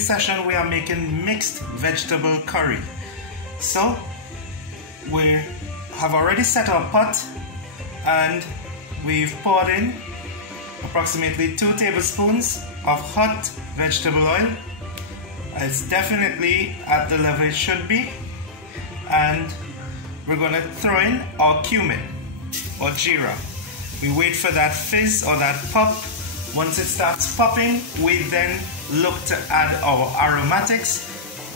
today's session we are making mixed vegetable curry. So we have already set our pot and we've poured in approximately 2 tablespoons of hot vegetable oil. It's definitely at the level it should be, and we're going to throw in our cumin or jeera. We wait for that fizz or that pop. Once it starts popping, we then look to add our aromatics,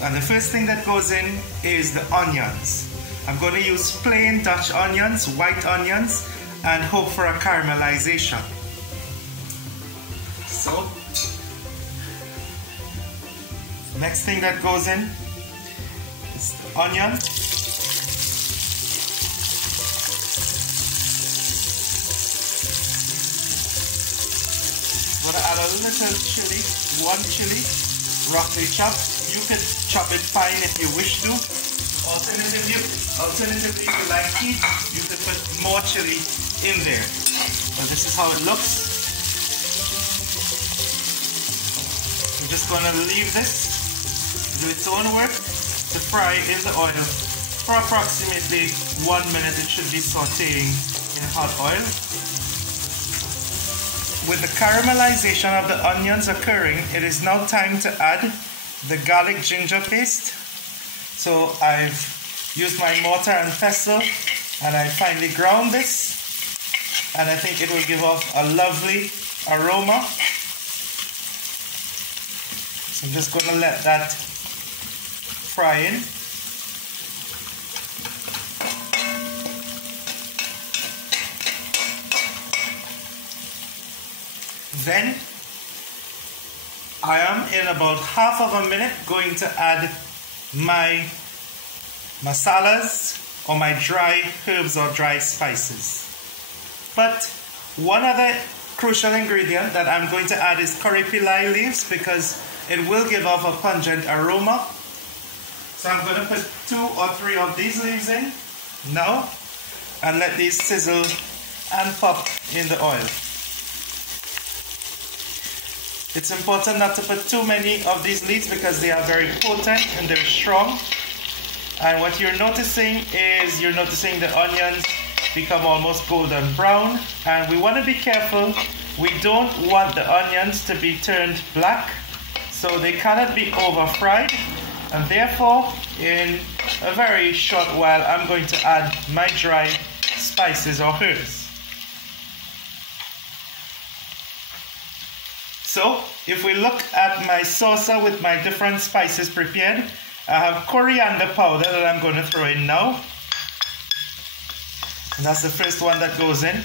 and the first thing that goes in is the onions. I'm going to use plain Dutch onions, white onions, and hope for a caramelization. So, next thing that goes in is the onion. I'm going to add a little chili, 1 chili, roughly chopped. You could chop it fine if you wish to. Alternatively, if you like heat, you could put more chili in there. But this is how it looks. I'm just going to leave this do its own work to fry in the oil for approximately 1 minute. It should be sauteing in hot oil. With the caramelization of the onions occurring, it is now time to add the garlic ginger paste. So I've used my mortar and pestle and I finely ground this, and I think it will give off a lovely aroma. So I'm just going to let that fry in. Then I am in about half of a minute going to add my masalas or my dry herbs or dry spices. But one other crucial ingredient that I'm going to add is curry pilai leaves, because it will give off a pungent aroma. So I'm going to put 2 or 3 of these leaves in now and let these sizzle and pop in the oil. It's important not to put too many of these leaves because they are very potent and they're strong. And what you're noticing is the onions become almost golden brown. And we want to be careful. We don't want the onions to be turned black, so they cannot be over fried. And therefore, in a very short while, I'm going to add my dry spices or herbs. So, if we look at my saucer with my different spices prepared, I have coriander powder that I'm going to throw in now. And that's the first one that goes in.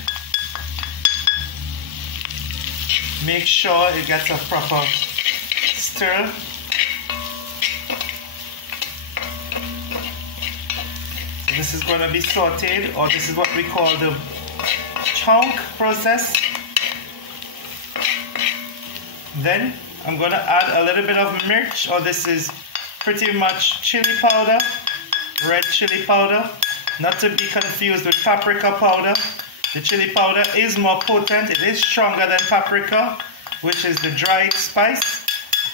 Make sure it gets a proper stir. So this is going to be sauteed, or this is what we call the chunk process. Then I'm going to add a little bit of mirch, or this is pretty much chili powder, red chili powder, not to be confused with paprika powder. The chili powder is more potent, it is stronger than paprika, which is the dried spice.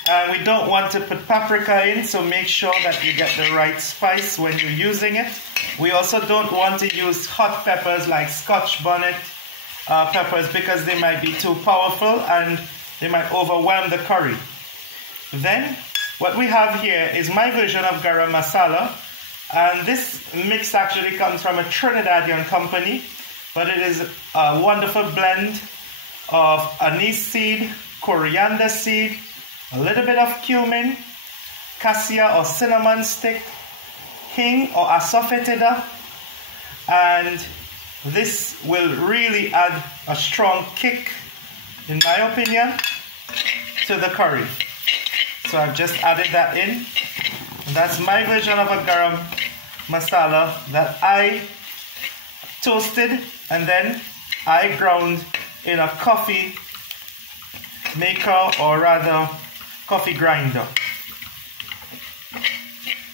And we don't want to put paprika in, so make sure that you get the right spice when you're using it. We also don't want to use hot peppers like Scotch bonnet peppers, because they might be too powerful and they might overwhelm the curry. Then what we have here is my version of garam masala, and this mix actually comes from a Trinidadian company, but it is a wonderful blend of anise seed, coriander seed, a little bit of cumin, cassia or cinnamon stick, hing or asafoetida, and this will really add a strong kick, in my opinion, to the curry. So I've just added that in. And that's my version of a garam masala that I toasted and then I ground in a coffee maker, or rather coffee grinder.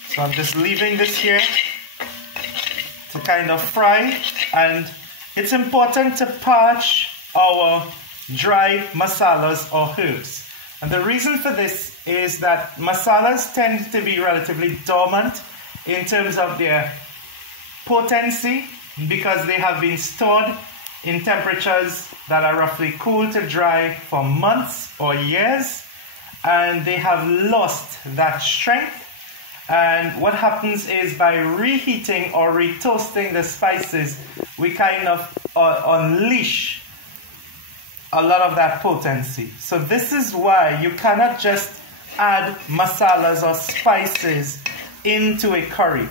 So I'm just leaving this here to kind of fry, and it's important to parch our dry masalas or herbs. And the reason for this is that masalas tend to be relatively dormant in terms of their potency because they have been stored in temperatures that are roughly cool to dry for months or years, and they have lost that strength. And what happens is by reheating or retoasting the spices, we kind of unleash a lot of that potency. So this is why you cannot just add masalas or spices into a curry.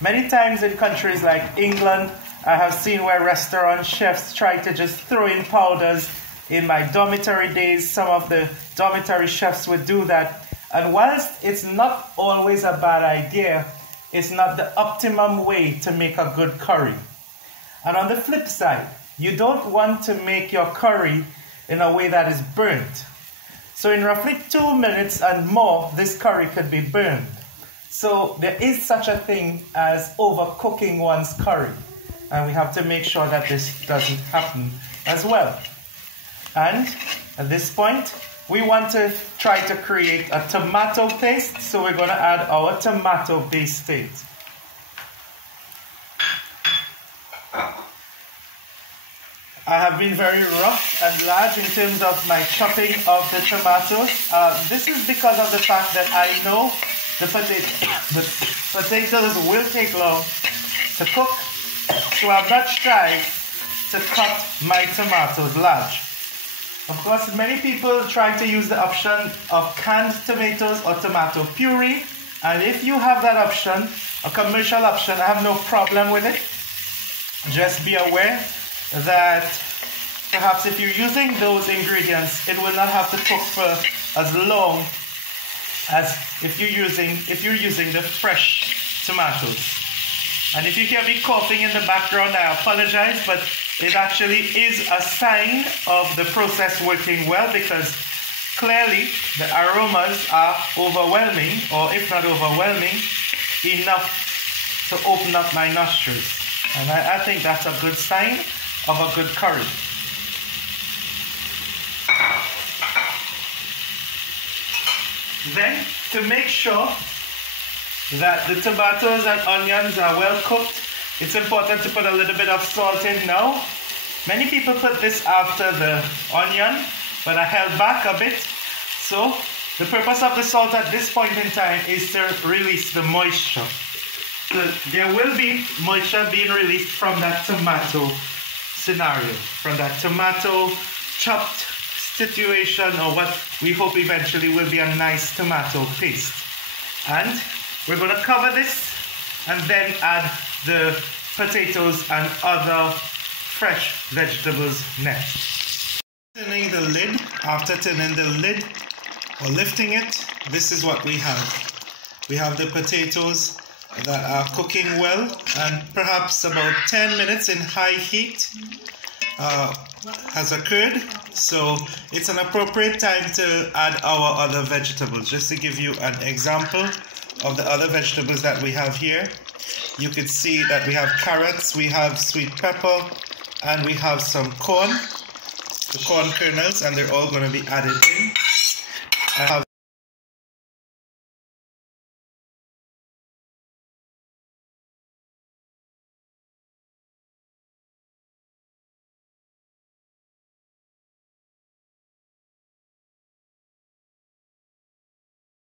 Many times in countries like England, I have seen where restaurant chefs try to just throw in powders. In my dormitory days, some of the dormitory chefs would do that. And whilst it's not always a bad idea, it's not the optimum way to make a good curry. And on the flip side, you don't want to make your curry in a way that is burnt. So in roughly 2 minutes and more, this curry could be burned. So there is such a thing as overcooking one's curry. And we have to make sure that this doesn't happen as well. And at this point, we want to try to create a tomato paste. So we're going to add our tomato paste. I have been very rough and large in terms of my chopping of the tomatoes. This is because of the fact that I know the potatoes will take long to cook. So I'm not shy to cut my tomatoes large. Of course, many people try to use the option of canned tomatoes or tomato puree. And if you have that option, a commercial option, I have no problem with it. Just be aware that perhaps if you're using those ingredients, it will not have to cook for as long as if you're using the fresh tomatoes. And if you hear me coughing in the background, I apologize, but it actually is a sign of the process working well, because clearly the aromas are overwhelming, or if not overwhelming, enough to open up my nostrils. And I think that's a good sign of a good curry. Then, to make sure that the tomatoes and onions are well cooked, it's important to put a little bit of salt in now. Many people put this after the onion, but I held back a bit. So the purpose of the salt at this point in time is to release the moisture. So there will be moisture being released from that tomato scenario, from that tomato chopped situation, or what we hope eventually will be a nice tomato paste. And we're going to cover this and then add the potatoes and other fresh vegetables next. Turning the lid, after turning the lid or lifting it, this is what we have. We have the potatoes that are cooking well, and perhaps about 10 minutes in high heat has occurred. So it's an appropriate time to add our other vegetables. Just to give you an example of the other vegetables that we have here, you could see that we have carrots, we have sweet pepper, and we have some corn, the corn kernels, and they're all going to be added in. I have